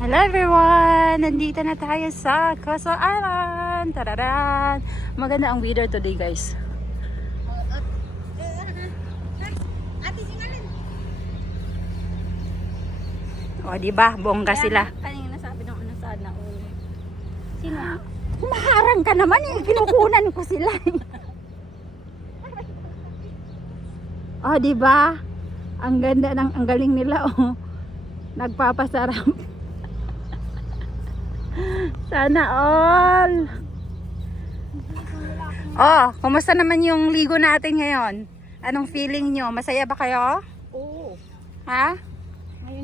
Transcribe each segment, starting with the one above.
Hello everyone! Nandito na tayo sa Coastal Island! Tararan! Maganda ang weather today guys. O diba? Bongga sila. Kanina sabi nung ano sana sino? Humaharang ka naman eh. Kinukunan ko sila. O diba? Ang ganda ng ang galing nila oh. Nagpapasarap. Sana all. Oh, kumusta naman yung ligo natin ngayon? Anong feeling nyo? Masaya ba kayo? Oo. Ha?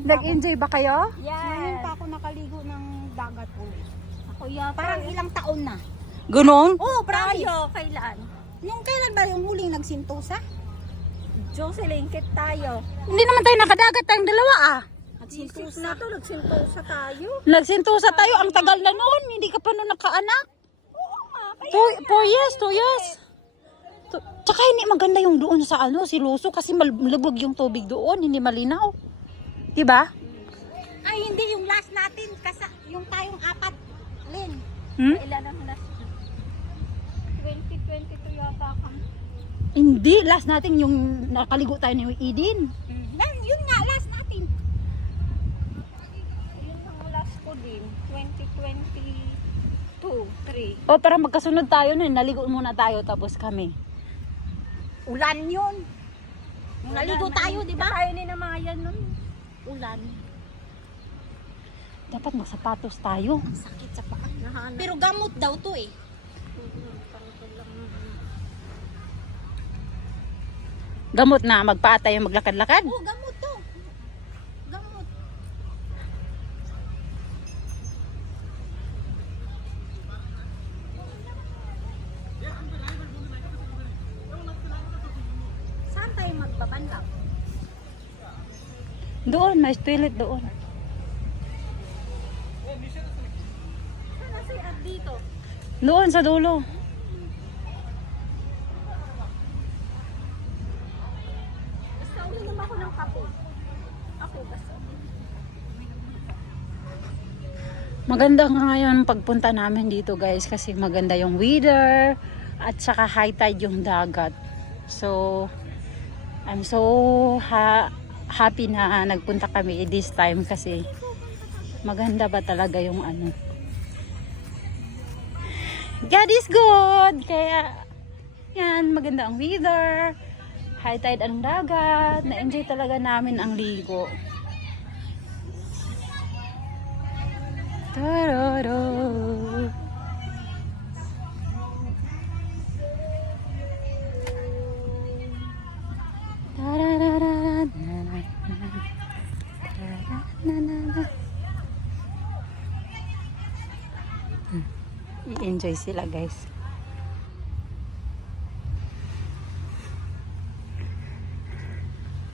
Nag-enjoy ba kayo? Yes. Ngayon pa ako nakaligo ng dagat ulit. Ako yata. Parang ilang taon na. Gunong? Oo, tayo. Kailan? Nung kailan ba yung huling nagsintusa? Jocelyn, kit tayo. Hindi naman tayo nakadagat tayong dalawa ah. Nagsintusa na to, nagsintusa tayo. Nagsintusa tayo, ang tagal na noon. Hindi ka pa noon nakaanak. Oo nga, kaya 2 years, 2 years. Tsaka hindi maganda yung doon sa ano, si Luso kasi malubog yung tubig doon, hindi malinaw. Diba? ay hindi yung last natin, yung tayong apat. Lin, ilan ang last? 2022 yata kami. Hindi, last natin yung nakaligo tayo ni Eden. Yun nga, last natin. Yun ang last ko din. 2022, 3. O para magkasunod tayo nun, naligo muna tayo tapos kami. Ulan yun. Nung naligo tayo, di ba? Tayo ni na mga yan nun. Ulan. Dapat magsapatos tayo. Ang sakit sa paa. Pero gamot daw to eh. Gamot na, magpaa tayo maglakad-lakad. Oo, gamot to. Gamot. Saan tayo magbabanlaw? Doon, may toilet doon. Sana si Ad dito. Doon sa dulo. Basta uminom ako ng kape. Ako basta. Maganda nga ngayon pagpunta namin dito guys kasi maganda yung weather at saka high tide yung dagat. So, I'm so happy na nagpunta kami this time kasi maganda ba talaga yung ano. God is good! Kaya, yan, maganda ang weather, high tide ang dagat, na-enjoy talaga namin ang ligo. Tararo. I-enjoy sila guys.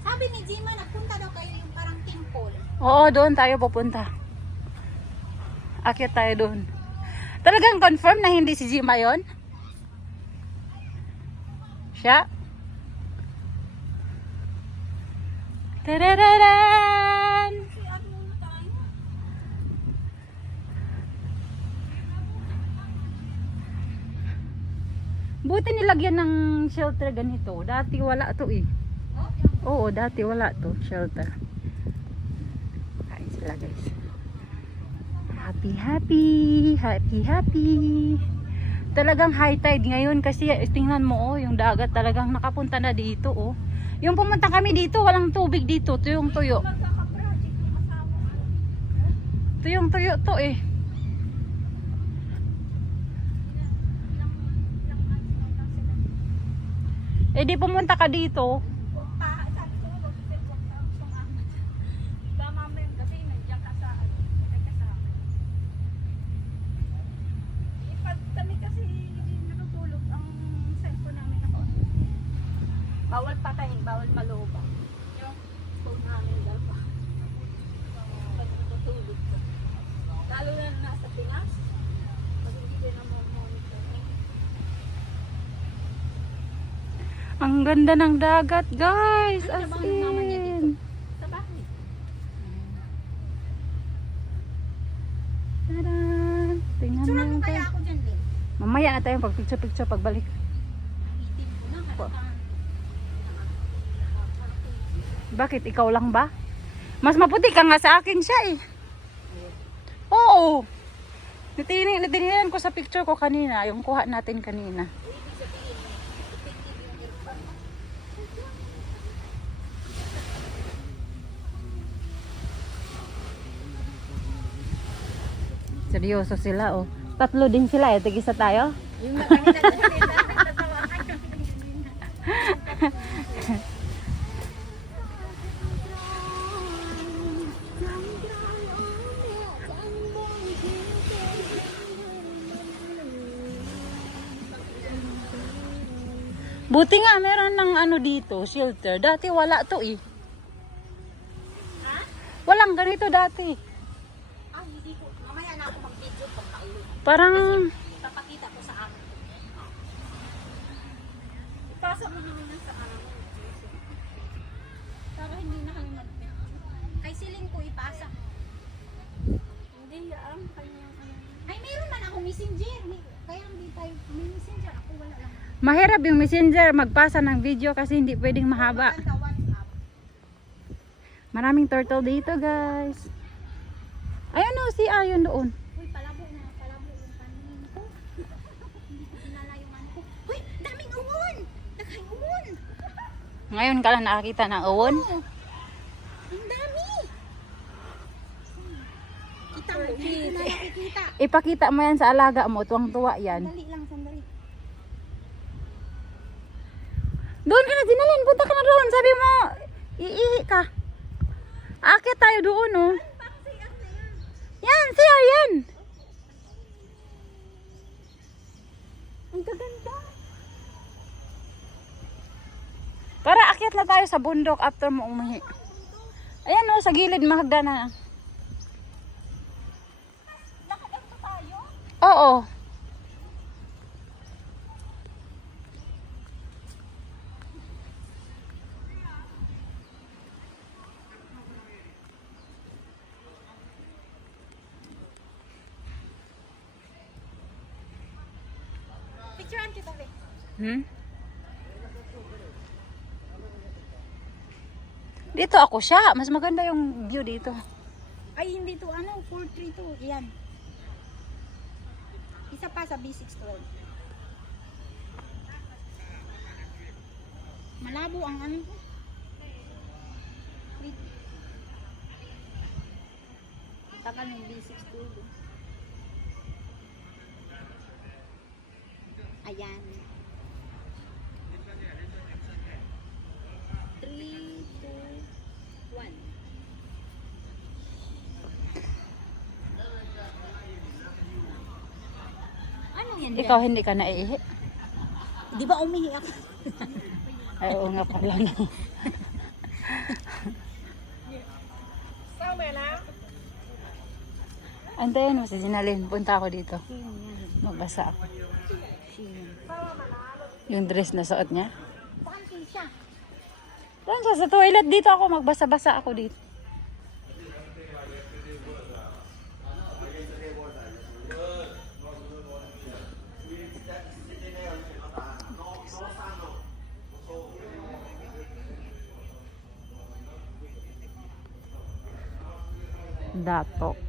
Sabi ni Jima, nagpunta daw kayo yung parang temple. Oo, doon tayo pupunta. Akyat tayo doon. Talagang confirm na hindi si Jima yon? Siya? Tarararan! Si Ad muna tayo. Buti nilagyan ng shelter ganito. Dati wala to eh. Oo, dati wala to shelter. Kain sila guys. Happy, happy. Happy, happy. Talagang high tide ngayon kasi tingnan mo oh, yung dagat talagang nakapunta na dito oh. Yung pumunta kami dito, walang tubig dito. Tuyong tuyo. Magkaka-project yung asawa. Tuyong tuyo to eh. Eh di pumunta ka dito. Sabi ko, wag ka sa amin. Ba mamaya kasi nandiyan ka sa akin. Pag kami kasi natutulog ang cellphone namin ako. Bawal patayin, bawal maloba. Yung phone namin daw pa. Pag natutulog ka. Lalo na nasa Pinas. Pag hindi ka na monitor. Ang ganda ng dagat guys. As Trabaho ng mama niya dito. in. Sa bahay. Mamaya na tayo pag-picture-picture pagbalik. Itim ko na. Halakaan. Bakit? Ikaw lang ba? Mas maputi ka nga sa akin siya eh. Oo. Natinilan ko sa picture ko kanina. Yung kuha natin kanina. Ibig sabihin, effective yung earphone. Seryoso sila oh. Tatlo din sila eh. Tig-isa tayo. Yung kanina natawakan kami. Buti nga meron ng ano dito, shelter. Dati wala to eh. Ha? Walang ganito dati. Ah, hindi ko. Mamaya na ako mag-video pag pauwi. Parang Papakita ko sa akin. Ipasa mo naman yan sa akin. Para hindi na kami mag-video. Kay Siling ko ipasa. Hindi, kanya ano. Ay, meron man ako messenger. Kaya hindi tayo, may messenger. Ako wala lang. mahirap yung messenger magpasa ng video kasi hindi pwedeng mahaba. Maganda WhatsApp. Maraming turtle dito guys. Ayun o, si Ayon doon. Uy, palabo yung panin ko. Hindi ko pinala yung ano ko. Uy, daming uwon! Daghang uwon! Ngayon ka lang nakakita ng uwon. Oh, ang dami! Kita mo, hindi ko na nakikita. Ipakita mo yan sa alaga mo, tuwang-tuwa yan. Sandali lang, sandali. Doon ka na, Jinalyn, punta ka na doon. Sabi mo, iihi ka. Akit tayo doon oh. Yan, siya yan. Ang gaganda. Tara, akyat na tayo sa bundok after mo umihi. Ayan oh, sa gilid mahagda na. Nakaganto tayo? Oo. Picturean kita, be. Dito ako siya. Mas maganda yung view dito. Ay, hindi to, ano, 432. Yan. Isa pa sa B612. Malabo ang ano ko. Tagal ng B612. Ayan. 3, 2, 1. Ano yan? Ikaw hindi ka naiihi? Di ba umihi ako? Ay, oo nga pala. No. Antayin mo si Jinalyn. Punta ako dito. Magbasa ako. Yung dress na suot niya. Saan siya? Doon siya sa toilet dito ako. Magbasa-basa ako dito. Datok.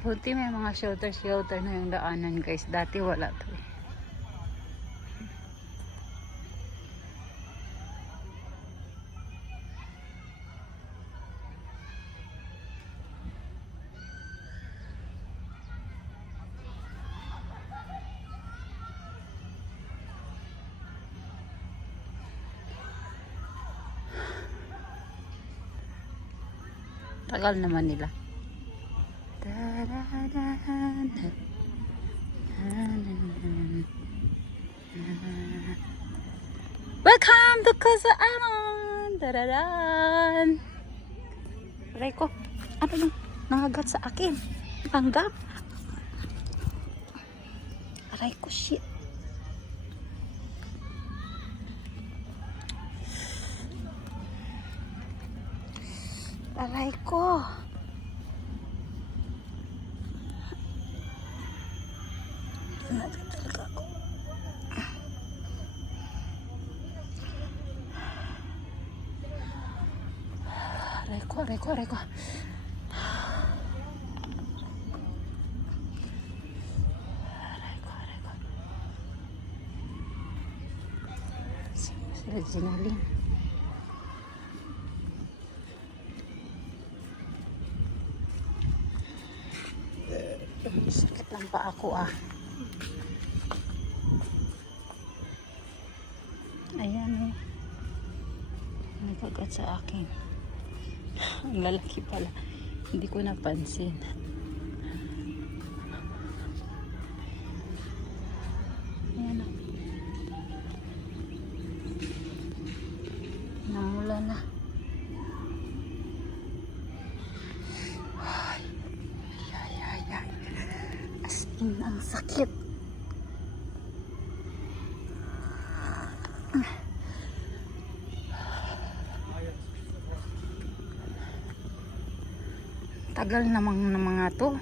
Buti may mga shelter na yung daanan guys. Dati wala to eh. Tagal naman nila. Nandito ka sa amin. Tararan. Aray ko. Ano yung nangagat sa akin? Langgam. Aray ko, shit. Aray ko. Nandito talaga ako. Aray ko. Aray ko. Sila Ginaling. Sakit lang pa ako ah. Ayan eh. Nagkagat sa akin. Ang lalaki pala. Hindi ko napansin. Ayan o. Namula na. Ay. As in, ang sakit. Tagal namang ng mga to.